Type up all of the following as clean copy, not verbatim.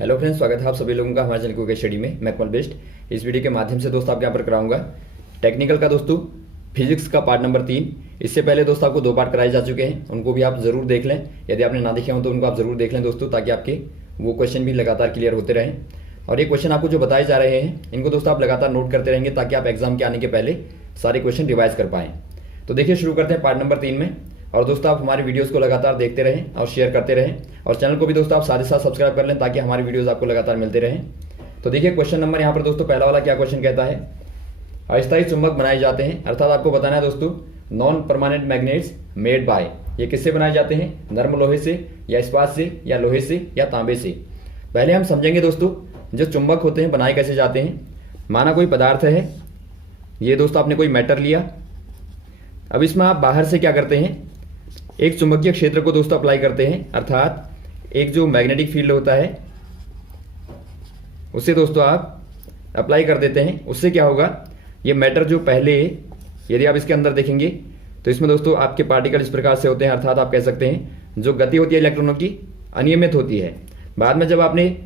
Hello friends, स्वागत है आप सभी लोगों का हमारे चैनल क्विक स्टडी में। मैं कमल बेस्ट इस वीडियो के माध्यम से दोस्तों आपके यहाँ पर कराऊंगा टेक्निकल का दोस्तों फिजिक्स का पार्ट नंबर 3। इससे पहले दोस्तों आपको 2 पार्ट कराए जा चुके हैं, उनको भी आप जरूर देख लें। यदि आपने ना देखे हो तो उनको आप जरूर देख लें दोस्तों, ताकि आपके वो क्वेश्चन भी लगातार क्लियर होते रहें। और ये क्वेश्चन आपको जो बताए जा रहे हैं इनको दोस्तों आप लगातार नोट करते रहेंगे, ताकि आप एग्जाम के आने के पहले सारे क्वेश्चन रिवाइज कर पाएं। तो देखिए शुरू करते हैं पार्ट नंबर 3 में। और दोस्तों आप हमारी वीडियोस को लगातार देखते रहें और शेयर करते रहें, और चैनल को भी दोस्तों आप साथ ही साथ सब्सक्राइब कर लें, ताकि हमारी वीडियोस आपको लगातार मिलते रहें। तो देखिए क्वेश्चन नंबर यहाँ पर दोस्तों पहला वाला क्या क्वेश्चन कहता है, अस्थायी चुंबक बनाए जाते हैं। अर्थात आपको बताना है दोस्तों non permanent magnets made by, ये किससे बनाए जाते हैं, नर्म लोहे से या इस्पात से या लोहे से या तांबे से। पहले हम समझेंगे दोस्तों जो चुंबक होते हैं बनाए कैसे जाते हैं। माना कोई पदार्थ है, ये दोस्तों आपने कोई मैटर लिया, अब इसमें आप बाहर से क्या करते हैं, एक चुंबकीय क्षेत्र को दोस्तों अप्लाई करते हैं। अर्थात एक जो मैग्नेटिक फील्ड होता है उसे दोस्तों आप अप्लाई कर देते हैं। उससे क्या होगा, ये मैटर जो पहले, यदि आप इसके अंदर देखेंगे तो इसमें दोस्तों आपके पार्टिकल इस प्रकार से होते हैं। अर्थात आप कह सकते हैं जो गति होती है इलेक्ट्रॉनों की अनियमित होती है। बाद में जब आपने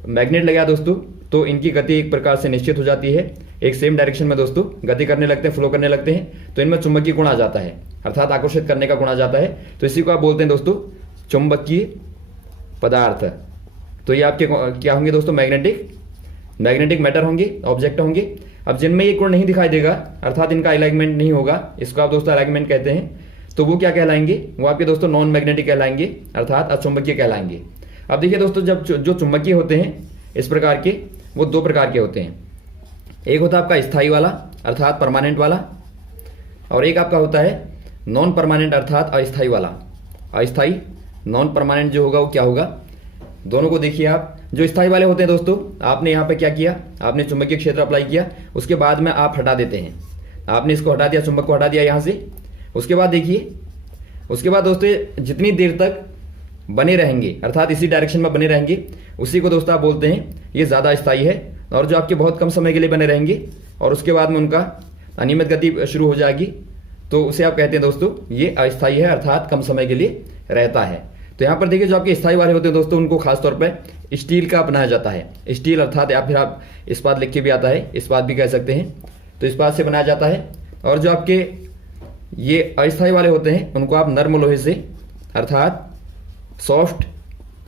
मैग्नेट लगाया दोस्तों तो इनकी गति एक प्रकार से निश्चित हो जाती है, एक सेम डायरेक्शन में दोस्तों गति करने लगते हैं, फ्लो करने लगते हैं। तो इनमें चुंबकीय गुण आ जाता है, अर्थात आकर्षित करने का गुण आ जाता है। तो इसी को आप बोलते हैं दोस्तों चुंबकीय पदार्थ। तो ये आपके क्या होंगे दोस्तों, मैग्नेटिक मैटर होंगे, ऑब्जेक्ट होंगे। अब जिनमें ये गुण नहीं दिखाई देगा, अर्थात इनका अलाइनमेंट नहीं होगा, इसको आप दोस्तों अलाइनमेंट कहते हैं, तो वो क्या कहलाएंगे, वो आपके दोस्तों नॉन मैग्नेटिक कहलाएंगे, अर्थात अचुंबकीय कहलाएंगे। अब देखिए दोस्तों जब जो चुंबकीय होते हैं इस प्रकार के, वो 2 प्रकार के होते हैं। एक होता है आपका स्थायी वाला अर्थात परमानेंट वाला, और एक आपका होता है नॉन परमानेंट अर्थात अस्थायी वाला। अस्थायी नॉन परमानेंट जो होगा वो क्या होगा, दोनों को देखिए आप। जो स्थायी वाले होते हैं दोस्तों, आपने यहाँ पे क्या किया, आपने चुंबकीय क्षेत्र अप्लाई किया, उसके बाद में आप हटा देते हैं। आपने इसको हटा दिया, चुंबक को हटा दिया यहाँ से। उसके बाद देखिए, उसके बाद दोस्तों जितनी देर तक बने रहेंगे, अर्थात इसी डायरेक्शन में बने रहेंगे, उसी को दोस्तों आप बोलते हैं ये ज़्यादा स्थायी है। और जो आपके बहुत कम समय के लिए बने रहेंगे और उसके बाद में उनका अनियमित गति शुरू हो जाएगी, तो उसे आप कहते हैं दोस्तों ये अस्थायी है, अर्थात कम समय के लिए रहता है। तो यहाँ पर देखिए जो आपके स्थायी वाले होते हैं दोस्तों, उनको खासतौर पर स्टील का अपनाया जाता है। स्टील अर्थात या फिर आप इस्पात लिख के भी आता है, इस्पात भी कह सकते हैं, तो इस्पात से बनाया जाता है। और जो आपके ये अस्थायी वाले होते हैं उनको आप नर्म लोहे से अर्थात सॉफ्ट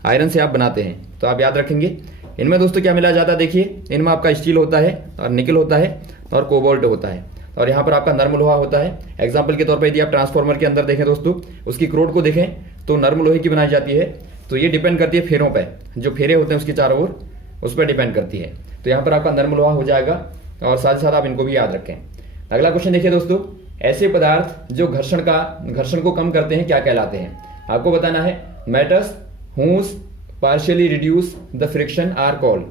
आयरन से आप बनाते हैं। तो आप याद रखेंगे इनमें दोस्तों क्या मिलाया जाता है, देखिए इनमें आपका स्टील होता है और निकल होता है और कोबाल्ट होता है, और यहाँ पर आपका नर्म लोहा होता है। एग्जाम्पल के तौर पर यदि आप ट्रांसफार्मर के अंदर देखें दोस्तों, उसकी क्रोड को देखें तो नर्म लोहे की बनाई जाती है। तो ये डिपेंड करती है फेरों पर, जो फेरे होते हैं उसके चारों ओर, उस पर डिपेंड करती है। तो यहाँ पर आपका नर्म लोहा हो जाएगा, और साथ ही साथ आप इनको भी याद रखें। अगला क्वेश्चन देखिए दोस्तों, ऐसे पदार्थ जो घर्षण को कम करते हैं क्या कहलाते हैं। आपको बताना है metals whose partially reduce the friction are called.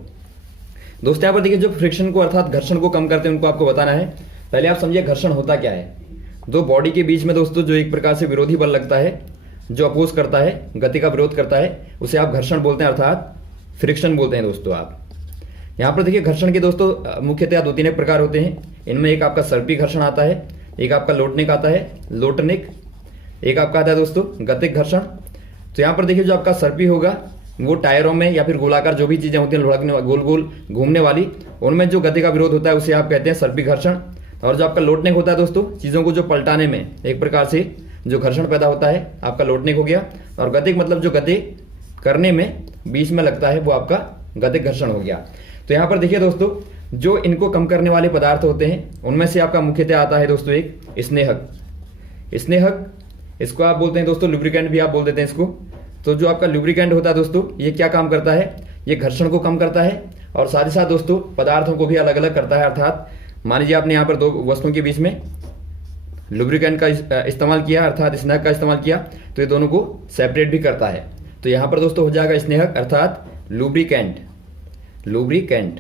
दोस्तों यहाँ पर देखिए जो फ्रिक्शन को अर्थात घर्षण को कम करते हैं उनको आपको बताना है। पहले आप समझिए घर्षण होता क्या है। 2 बॉडी के बीच में दोस्तों जो एक प्रकार से विरोधी बल लगता है, जो अपोज करता है, गति का विरोध करता है, उसे आप घर्षण बोलते हैं, अर्थात फ्रिक्शन बोलते हैं दोस्तों आप। यहाँ पर देखिए घर्षण के दोस्तों मुख्यतः 2-3 प्रकार होते हैं। इनमें एक आपका सर्पी घर्षण आता है, एक आपका लोटनिक आता है, लोटनिक, एक आपका आता है दोस्तों गतिक घर्षण। तो यहाँ पर देखिए जो आपका सर्पी होगा वो टायरों में या फिर गोलाकार जो भी चीजें होती हैं लुढ़कने गोल गोल घूमने वाली, उनमें जो गति का विरोध होता है उसे आप कहते हैं सर्पी घर्षण। और जो आपका लोटनिक होता है दोस्तों, चीजों को जो पलटाने में एक प्रकार से जो घर्षण पैदा होता है, आपका लोटनिक हो गया। और गतिक मतलब जो गति करने में बीच में लगता है वो आपका गतिक घर्षण हो गया। तो यहाँ पर देखिए दोस्तों जो इनको कम करने वाले पदार्थ होते हैं उनमें से आपका मुख्यतः आता है दोस्तों एक स्नेहक, इसको आप बोलते हैं दोस्तों लुब्रिकेंट भी आप बोल देते हैं इसको। तो जो आपका लुब्रिकेंट होता है दोस्तों, ये क्या काम करता है, ये घर्षण को कम करता है, और साथ ही साथ दोस्तों पदार्थों को भी अलग अलग करता है। अर्थात मान लीजिए आपने यहाँ पर 2 वस्तुओं के बीच में लुब्रिकेंट का इस्तेमाल किया, अर्थात स्नेहक का इस्तेमाल किया, तो ये दोनों को सेपरेट भी करता है। तो यहाँ पर दोस्तों हो जाएगा स्नेहक अर्थात लुब्रिकेंट।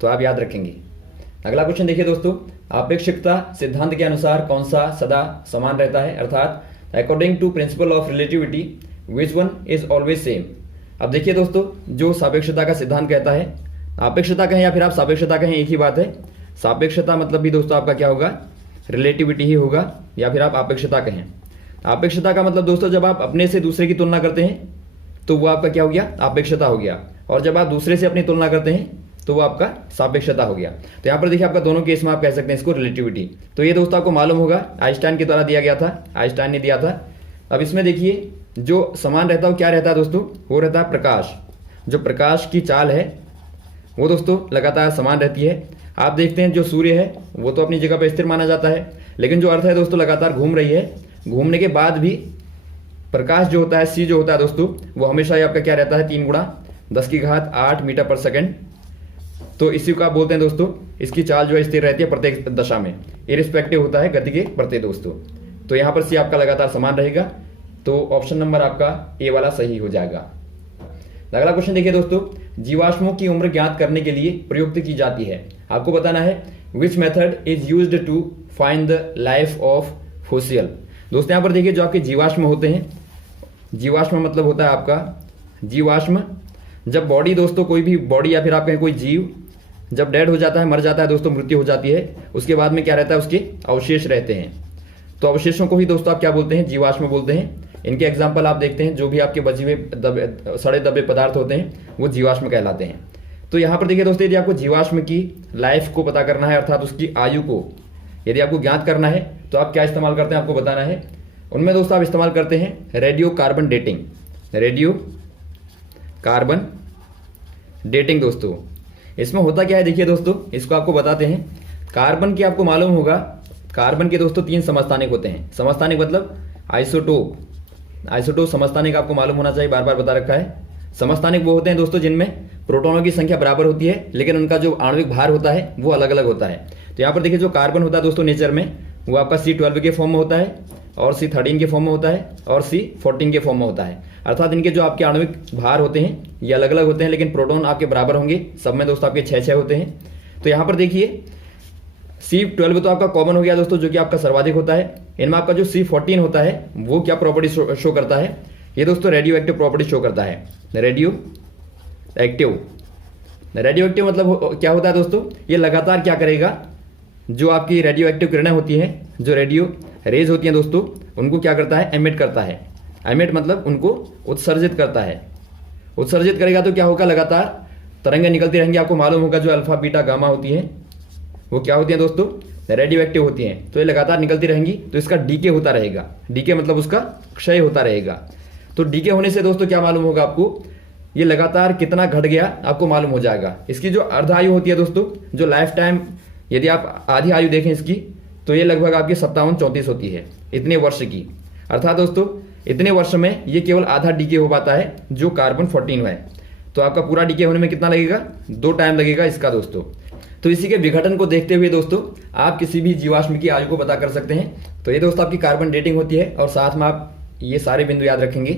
तो आप याद रखेंगे। अगला क्वेश्चन देखिए दोस्तों, आपेक्षिकता सिद्धांत के अनुसार कौन सा सदा समान रहता है, अर्थात according to principle of relativity which one is always same. अब देखिए दोस्तों जो सापेक्षता का सिद्धांत कहता है, आपेक्षता कहें या फिर आप सापेक्षता कहें एक ही बात है। सापेक्षता मतलब भी दोस्तों आपका क्या होगा, रिलेटिविटी ही होगा, या फिर आप आपेक्षता कहें। आपेक्षता का मतलब दोस्तों जब आप अपने से दूसरे की तुलना करते हैं तो वो आपका क्या हो गया, आपेक्षता हो गया। और जब आप दूसरे से अपनी तुलना करते हैं तो वो आपका सापेक्षता हो गया। तो यहाँ पर देखिए आपका दोनों केस में आप कह सकते हैं इसको रिलेटिविटी। तो ये दोस्तों आपको मालूम होगा आइंस्टाइन के द्वारा दिया गया था, आइंस्टाइन ने दिया था। अब इसमें देखिए जो समान रहता है वो क्या रहता है दोस्तों, वो रहता है प्रकाश। जो प्रकाश की चाल है वो दोस्तों लगातार समान रहती है। आप देखते हैं जो सूर्य है वो तो अपनी जगह पर स्थिर माना जाता है, लेकिन जो अर्थ है दोस्तों लगातार घूम रही है। घूमने के बाद भी प्रकाश जो होता है c जो होता है दोस्तों वो हमेशा ही आपका क्या रहता है 3 गुणा 10⁸ मीटर पर सेकंड। तो इसी को आप बोलते हैं दोस्तों, इसकी चाल जो है स्थिर रहती है प्रत्येक दशा में, इरिस्पेक्टिव होता है गति के प्रति दोस्तों। तो यहाँ पर c आपका लगातार समान रहेगा। तो ऑप्शन नंबर आपका ए वाला सही हो जाएगा। अगला क्वेश्चन देखिए दोस्तों, जीवाश्मों की उम्र ज्ञात करने के लिए प्रयुक्त की जाती है। आपको बताना है which method is used to find the life of fossil. दोस्तों यहाँ पर देखिए जो आपके जीवाश्म होते हैं, जीवाश्म मतलब होता है आपका जीवाश्म, जब बॉडी दोस्तों कोई भी बॉडी या फिर आप कहें कोई जीव जब डेड हो जाता है, मर जाता है दोस्तों, मृत्यु हो जाती है, उसके बाद में क्या रहता है उसके अवशेष रहते हैं। तो अवशेषों को ही दोस्तों आप क्या बोलते हैं, जीवाश्म बोलते हैं। इनके एग्जाम्पल आप देखते हैं, जो भी आपके बचे हुए सड़े दबे पदार्थ होते हैं वो जीवाश्म कहलाते हैं। तो यहाँ पर देखिए दोस्तों यदि आपको जीवाश्म की लाइफ को पता करना है अर्थात उसकी आयु को यदि आपको ज्ञात करना है तो आप क्या इस्तेमाल करते हैं आपको बताना है। उनमें दोस्तों आप इस्तेमाल करते हैं radio carbon dating, radio carbon dating. दोस्तों इसमें होता क्या है देखिए दोस्तों, इसको आपको बताते हैं। कार्बन की आपको मालूम होगा, कार्बन के दोस्तों 3 समस्थानिक होते हैं। समस्थानिक मतलब आइसोटोप, आइसोटोप समस्थानिक आपको मालूम होना चाहिए, बार बार बता रखा है। समस्थानिक वो होते हैं दोस्तों जिनमें प्रोटॉनों की संख्या बराबर होती है लेकिन उनका जो आणविक भार होता है वो अलग अलग होता है। तो यहाँ पर देखिए जो कार्बन होता है दोस्तों नेचर में वो आपका C12 के फॉर्म में होता है और C13 के फॉर्म में होता है और C14 के फॉर्म में होता है। अर्थात इनके जो आपके आणविक भार होते हैं ये अलग अलग होते हैं लेकिन प्रोटॉन आपके बराबर होंगे, सब में दोस्तों आपके 6 होते हैं। तो यहाँ पर देखिए C12 तो आपका कॉमन हो गया दोस्तों, जो कि आपका सर्वाधिक होता है। इनमें आपका जो C14 होता है वो क्या प्रॉपर्टी शो करता है, ये दोस्तों रेडियो एक्टिव प्रॉपर्टी शो करता है। रेडियो एक्टिव, रेडियो एक्टिव मतलब क्या होता है दोस्तों, ये लगातार क्या करेगा, जो आपकी रेडियो एक्टिव किरणें होती हैं, जो रेडियो रेज होती हैं दोस्तों, उनको क्या करता है, एमिट करता है। एमिट मतलब उनको उत्सर्जित करता है। उत्सर्जित करेगा तो क्या होगा, लगातार तरंगें निकलती रहेंगी। आपको मालूम होगा जो अल्फा बीटा गामा होती है वो क्या होती है दोस्तों, रेडियो एक्टिव होती हैं। तो ये लगातार निकलती रहेंगी तो इसका डीके होता रहेगा। डीके मतलब उसका क्षय होता रहेगा। तो डीके होने से दोस्तों क्या मालूम होगा आपको, ये लगातार कितना घट गया आपको मालूम हो जाएगा। इसकी जो अर्ध आयु होती है दोस्तों, जो लाइफ टाइम यदि आप आधी आयु देखें इसकी तो ये लगभग आपकी 57-34 होती है, इतने वर्ष की। अर्थात दोस्तों इतने वर्ष में ये केवल आधा डीके हो पाता है जो कार्बन 14 है। तो आपका पूरा डीके होने में कितना लगेगा, 2 टाइम लगेगा इसका दोस्तों। तो इसी के विघटन को देखते हुए दोस्तों आप किसी भी जीवाश्म की आयु को पता कर सकते हैं। तो ये दोस्तों आपकी कार्बन डेटिंग होती है और साथ में आप ये सारे बिंदु याद रखेंगे।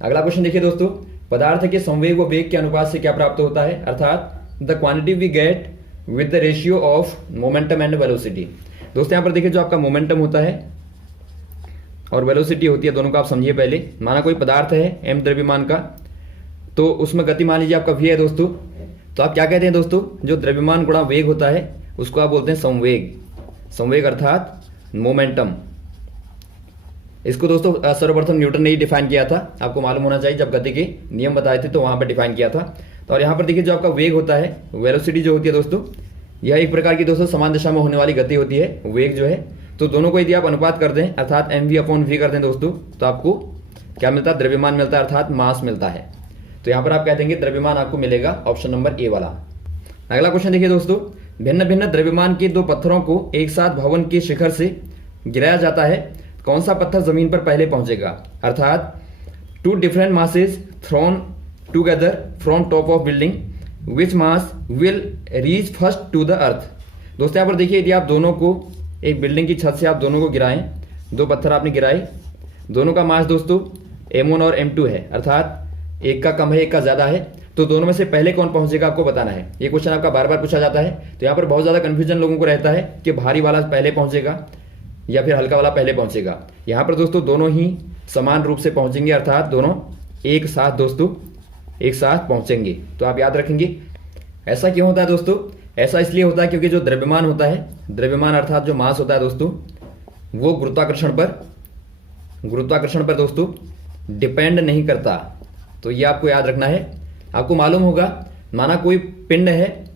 अगला क्वेश्चन देखिए दोस्तों, पदार्थ के संवेग व वेग के अनुपात से क्या प्राप्त होता है, अर्थात the quantity we get with the ratio of momentum and velocity. दोस्तों यहाँ पर देखिए जो आपका मोमेंटम होता है और वेलोसिटी होती है, दोनों को आप समझिए पहले। माना कोई पदार्थ है m द्रव्यमान का, तो उसमें गति मान लीजिए आपका v है दोस्तों, तो आप क्या कहते हैं दोस्तों, जो द्रव्यमान गुणा वेग होता है उसको आप बोलते हैं संवेग। संवेग अर्थात मोमेंटम। इसको दोस्तों सर्वप्रथम न्यूटन ने ही डिफाइन किया था, आपको मालूम होना चाहिए, जब गति के नियम बताए थे तो वहां पर डिफाइन किया था। तो और यहाँ पर देखिए जो आपका वेग होता है, वेलोसिटी जो होती है दोस्तों, यह एक प्रकार की दोस्तों समान दिशा में होने वाली गति होती है, वेग जो है। तो दोनों को यदि आप अनुपात कर दें अर्थात mv/v कर दें दोस्तों, तो आपको क्या मिलता है, द्रव्यमान मिलता है अर्थात मास मिलता है। तो यहाँ पर आप कह देंगे द्रव्यमान आपको मिलेगा, ऑप्शन नंबर ए वाला। अगला क्वेश्चन देखिए दोस्तों, भिन्न भिन्न द्रव्यमान के 2 पत्थरों को एक साथ भवन के शिखर से गिराया जाता है, कौन सा पत्थर जमीन पर पहले पहुंचेगा, अर्थात 2 different masses thrown together from top of building, which mass will reach first to the earth. दोस्तों यहाँ पर देखिए यदि आप दोनों को एक बिल्डिंग की छत से आप दोनों को गिराएं, 2 पत्थर आपने गिराए, दोनों का मास दोस्तों m1 और m2 है, अर्थात एक का कम है एक का ज्यादा है, तो दोनों में से पहले कौन पहुंचेगा आपको बताना है। ये क्वेश्चन आपका बार बार पूछा जाता है। तो यहाँ पर बहुत ज्यादा कंफ्यूजन लोगों को रहता है कि भारी वाला पहले पहुंचेगा या फिर हल्का वाला पहले पहुंचेगा। यहाँ पर दोस्तों दोनों ही समान रूप से पहुंचेंगे, अर्थात दोनों एक साथ दोस्तों एक साथ पहुंचेंगे। तो आप याद रखेंगे। ऐसा क्यों होता है दोस्तों, ऐसा इसलिए होता है क्योंकि जो द्रव्यमान होता है, द्रव्यमान अर्थात जो मास होता है दोस्तों, वो गुरुत्वाकर्षण पर दोस्तों डिपेंड नहीं करता। तो ये आपको याद रखना है। आपको मालूम होगा, माना कोई पिंड है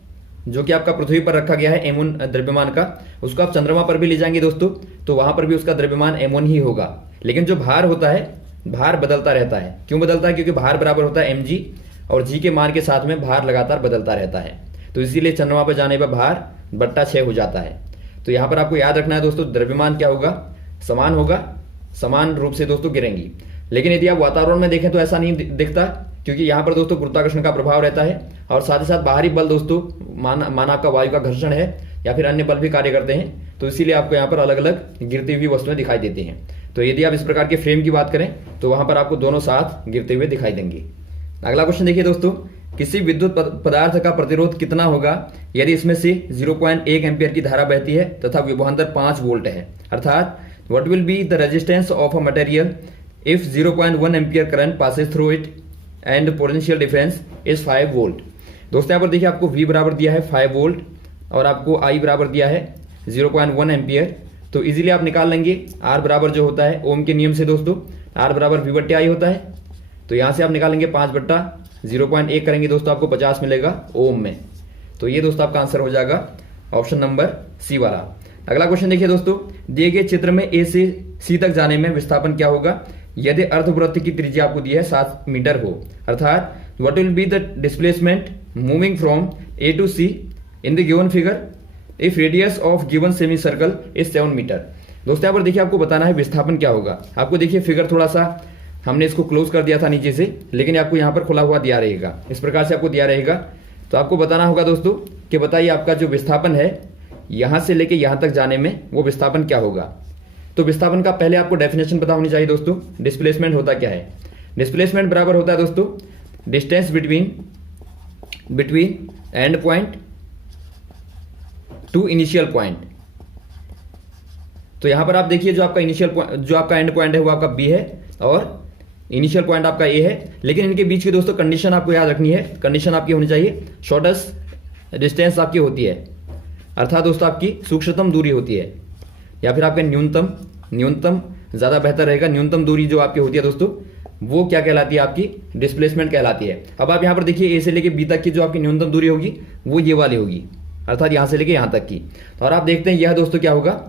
जो कि आपका पृथ्वी पर रखा गया है M1 द्रव्यमान का, उसको आप चंद्रमा पर भी ले जाएंगे दोस्तों, तो वहां पर भी उसका द्रव्यमान M1 ही होगा। लेकिन जो भार होता है, भार बदलता रहता है। क्यों बदलता है? क्योंकि भार बराबर होता है mg, और g के मान के साथ में भार लगातार बदलता रहता है। तो इसीलिए चंद्रमा पर जाने पर भार बट्टा 6 हो जाता है। तो यहाँ पर आपको याद रखना है दोस्तों, द्रव्यमान क्या होगा? समान होगा, समान रूप से दोस्तों गिरेंगी। लेकिन यदि आप वातावरण में देखें तो ऐसा नहीं दिखता, क्योंकि यहाँ पर दोस्तों गुरुत्वाकर्षण का प्रभाव रहता है, और साथ ही साथ बाहरी बल दोस्तों, माना आपका वायु का घर्षण है या फिर अन्य बल भी कार्य करते हैं, तो इसीलिए आपको यहाँ पर अलग अलग गिरती हुई वस्तुएं दिखाई देती हैं। तो यदि आप इस प्रकार के फ्रेम की बात करें तो वहां पर आपको दोनों साथ गिरते हुए दिखाई देंगे। अगला क्वेश्चन देखिए दोस्तों, किसी विद्युत पदार्थ का प्रतिरोध कितना होगा यदि इसमें से 0.1 एम्पियर की धारा बहती है तथा विभवांतर 5 वोल्ट है? अर्थात what will be the resistance of a material if 0.1 ampere current passes through it and potential difference is 5 volt. दोस्तों यहाँ पर देखिए, आपको V बराबर दिया है 5 वोल्ट और आपको I बराबर दिया है 0.1 एम्पियर। तो इजीली आप निकाल लेंगे R बराबर जो होता है ओम के नियम से दोस्तों, R बराबर V/I होता है। तो यहाँ से आप निकालेंगे 5/0.1 करेंगे दोस्तों, आपको 50 मिलेगा ओम में। तो ये दोस्तों आपका आंसर हो जाएगा ऑप्शन नंबर सी वाला। अगला क्वेश्चन देखिए दोस्तों, दिए गए चित्र में ए से सी तक जाने में विस्थापन क्या होगा यदि अर्धवृत्त की त्रिज्या आपको दी है 7 मीटर हो? अर्थात what will be the displacement moving from A to C in the given figure if radius of given semi circle is 7 metre. दोस्तों यहाँ पर देखिए, आपको बताना है विस्थापन क्या होगा। आपको देखिए फिगर थोड़ा सा हमने इसको क्लोज कर दिया था नीचे से, लेकिन आपको यहाँ पर खुला हुआ दिया रहेगा, इस प्रकार से आपको दिया रहेगा। तो आपको बताना होगा दोस्तों कि बताइए आपका जो विस्थापन है यहाँ से लेके यहाँ तक जाने में, वो विस्थापन क्या होगा। तो विस्थापन का पहले आपको डेफिनेशन पता होनी चाहिए दोस्तों। डिस्प्लेसमेंट होता क्या है? डिस्प्लेसमेंट बराबर होता है दोस्तों distance between and point two initial point. तो यहां पर आप देखिए, जो आपका इनिशियल पॉइंट, जो आपका एंड पॉइंट है वो आपका बी है और इनिशियल पॉइंट आपका ए है। लेकिन इनके बीच की दोस्तों कंडीशन आपको याद रखनी है। कंडीशन आपकी होनी चाहिए शॉर्टेस्ट डिस्टेंस आपकी होती है, अर्थात दोस्तों आपकी सूक्ष्मतम दूरी होती है, या फिर आपके न्यूनतम ज्यादा बेहतर रहेगा। न्यूनतम दूरी जो आपकी होती है दोस्तों, वो क्या कहलाती है? आपकी डिस्प्लेसमेंट कहलाती है। अब आप यहां पर देखिए, ए से लेके बी तक की जो आपकी न्यूनतम दूरी होगी वो ये वाली होगी, अर्थात यहां से लेके यहां तक की। और आप देखते हैं यह दोस्तों क्या होगा,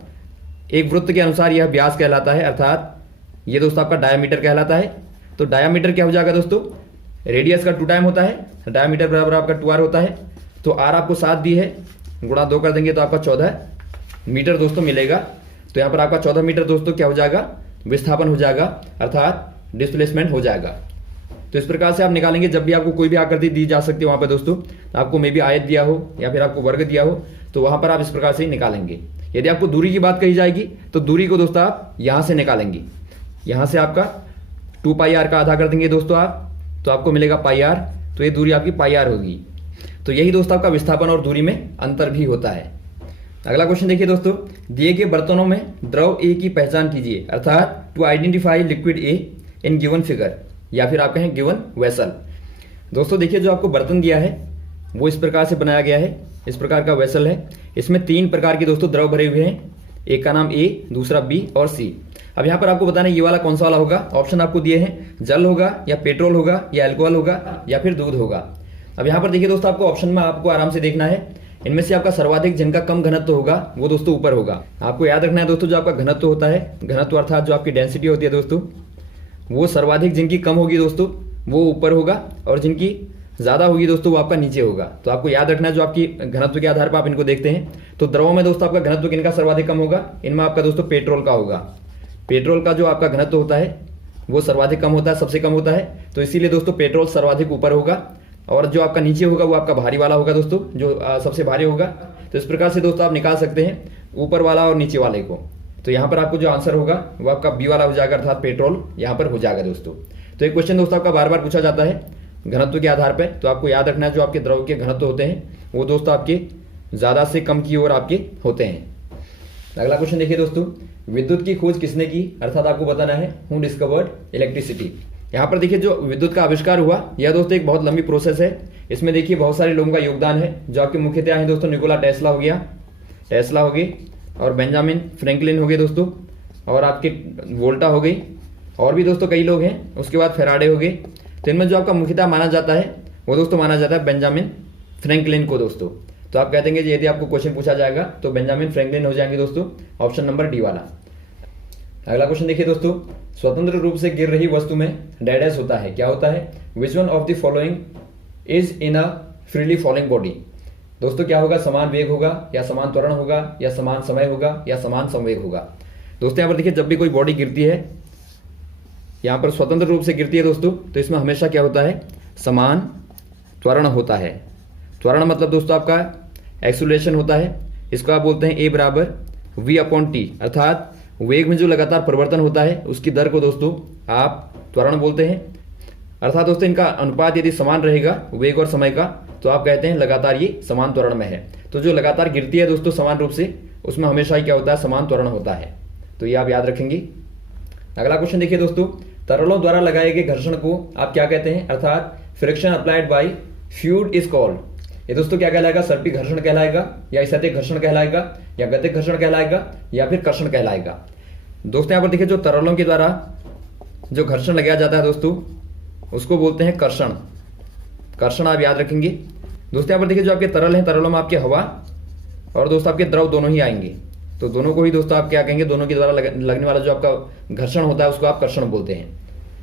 एक वृत्त के अनुसार यह व्यास कहलाता है, अर्थात ये दोस्तों आपका डायामीटर कहलाता है। तो डायामीटर क्या हो जाएगा दोस्तों? रेडियस का 2 टाइम होता है, डायामीटर बराबर आपका 2r होता है। तो r आपको 7 दी है, गुणा 2 कर देंगे तो आपका 14 मीटर दोस्तों मिलेगा। तो यहाँ पर आपका 14 मीटर दोस्तों क्या हो जाएगा? विस्थापन हो जाएगा, अर्थात डिस्प्लेसमेंट हो जाएगा। तो इस प्रकार से आप निकालेंगे। जब भी आपको कोई भी आकृति दी जा सकती है वहां पर दोस्तों, आपको मे बी आयत दिया हो या फिर आपको वर्ग दिया हो, तो वहां पर आप इस प्रकार से ही निकालेंगे। यदि आपको दूरी की बात कही जाएगी तो दूरी को दोस्तों आप यहां से निकालेंगे। यहां से आपका 2πr का आधा कर देंगे दोस्तों आप, तो आपको मिलेगा πr। तो ये दूरी आपकी πr होगी। तो यही दोस्तों आपका विस्थापन और दूरी में अंतर भी होता है। अगला क्वेश्चन देखिए दोस्तों, दिए गए बर्तनों में द्रव ए की पहचान कीजिए, अर्थात to identify liquid A in given figure, या फिर आप कहें गिवन वेसल। दोस्तों देखिए, जो आपको बर्तन दिया है वो इस प्रकार से बनाया गया है, इस प्रकार का वेसल है। इसमें 3 प्रकार के दोस्तों द्रव भरे हुए हैं, एक का नाम ए, दूसरा बी और सी। अब यहाँ पर आपको बताना है ये वाला कौन सा वाला होगा। ऑप्शन आपको दिए हैं, जल होगा या पेट्रोल होगा या अल्कोहल होगा या फिर दूध होगा। अब यहाँ पर देखिए दोस्तों, आपको ऑप्शन में आपको आराम से देखना है, इनमें से आपका सर्वाधिक जिनका कम घनत्व होगा वो दोस्तों ऊपर होगा। आपको याद रखना है दोस्तों, जो आपका घनत्व होता है, घनत्व अर्थात जो आपकी डेंसिटी होती है दोस्तों, वो सर्वाधिक जिनकी कम होगी दोस्तों वो ऊपर होगा, और जिनकी ज्यादा होगी दोस्तों वो आपका नीचे होगा। तो आपको याद रखना है, जो आपकी घनत्व के आधार पर आप इनको देखते हैं। तो द्रवों में दोस्तों आपका घनत्व किनका सर्वाधिक कम होगा? इनमें आपका दोस्तों पेट्रोल का होगा। पेट्रोल का जो आपका घनत्व होता है वो सर्वाधिक कम होता है, सबसे कम होता है। तो इसीलिए दोस्तों पेट्रोल सर्वाधिक ऊपर होगा, और जो आपका नीचे होगा वो आपका भारी वाला होगा दोस्तों, जो सबसे भारी होगा। तो इस प्रकार से दोस्तों आप निकाल सकते हैं ऊपर वाला और नीचे वाले को। तो यहाँ पर आपको जो आंसर होगा वो आपका बी वाला हो जाएगा, अर्थात पेट्रोल यहाँ पर हो जाएगा दोस्तों। तो एक क्वेश्चन दोस्तों आपका बार बार पूछा जाता है घनत्व के आधार पर, तो आपको याद रखना है जो आपके द्रव के घनत्व होते हैं वो दोस्तों आपके ज्यादा से कम की ओर आपके होते हैं। अगला क्वेश्चन देखिए दोस्तों, विद्युत की खोज किसने की? अर्थात आपको बताना है हु डिस्कवर्ड इलेक्ट्रिसिटी। यहाँ पर देखिए, जो विद्युत का आविष्कार हुआ यह दोस्तों एक बहुत लंबी प्रोसेस है। इसमें देखिए बहुत सारे लोगों का योगदान है। जो आपके मुख्यतः हैं दोस्तों, निकोला टेस्ला हो गया, टेस्ला हो गई, और बेंजामिन फ्रैंकलिन हो गए दोस्तों, और आपके वोल्टा हो गई, और भी दोस्तों कई लोग हैं। उसके बाद फेराडे हो गए। तो इनमें जो आपका मुख्यतः माना जाता है वो दोस्तों माना जाता है बेंजामिन फ्रैंकलिन को दोस्तों। तो आप कहते हैं कि यदि आपको क्वेश्चन पूछा जाएगा तो बेंजामिन फ्रैंकलिन हो जाएंगे दोस्तों, ऑप्शन नंबर डी वाला। अगला क्वेश्चन देखिए दोस्तों, स्वतंत्र रूप से गिर रही वस्तु में डैश होता है, क्या होता है? Which one of the following is in a freely falling body. दोस्तों क्या होगा? समान वेग होगा, या समान त्वरण होगा, या समान समय होगा, या समान संवेग होगा। दोस्तों यहाँ पर देखिए, जब भी कोई बॉडी गिरती है, यहाँ पर स्वतंत्र रूप से गिरती है दोस्तों, तो इसमें हमेशा क्या होता है? समान त्वरण होता है। त्वरण मतलब दोस्तों आपका एक्सेलरेशन होता है, इसको आप बोलते हैं ए बराबर वी अपॉन टी, अर्थात वेग में जो लगातार परिवर्तन होता है उसकी दर को दोस्तों आप त्वरण बोलते हैं। अर्थात दोस्तों इनका अनुपात यदि समान रहेगा वेग और समय का, तो आप कहते हैं लगातार ये समान त्वरण में है। तो जो लगातार गिरती है दोस्तों समान रूप से, उसमें हमेशा ही क्या होता है? समान त्वरण होता है। तो ये आप याद रखेंगे। अगला क्वेश्चन देखिए दोस्तों, तरलों द्वारा लगाए गए घर्षण को आप क्या कहते हैं? अर्थात friction applied by fluid is called. ये दोस्तों क्या कहलाएगा? सर्पिल घर्षण कहलाएगा, या स्थैतिक घर्षण कहलाएगा, या गतिक घर्षण कहलाएगा, या फिर कर्षण कहलाएगा। दोस्तों यहाँ पर देखिए, जो तरलों के द्वारा जो घर्षण लगाया जाता है दोस्तों, उसको बोलते हैं कर्षण। कर्षण आप याद रखेंगे। दोस्तों यहाँ पर देखिए, जो आपके तरल हैं, तरलों में आपके हवा और दोस्तों आपके द्रव दोनों ही आएंगे, तो दोनों को ही दोस्तों आप क्या कहेंगे? दोनों के द्वारा लगने वाला जो आपका घर्षण होता है उसको आप कर्षण बोलते हैं।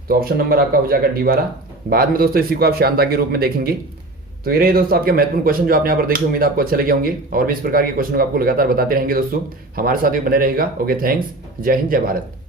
तो ऑप्शन नंबर आपका हो जाएगा डी वाला। बाद में दोस्तों इसी को आप श्यानता के रूप में देखेंगे। तो ये रहे दोस्तों आपके महत्वपूर्ण क्वेश्चन जो आपने यहाँ पर देखे। उम्मीद आपको अच्छे लगे होंगे, और भी इस प्रकार के क्वेश्चन को आपको लगातार बताते रहेंगे दोस्तों। हमारे साथ भी बने रहेगा। Okay, thanks. जय हिंद, जय भारत।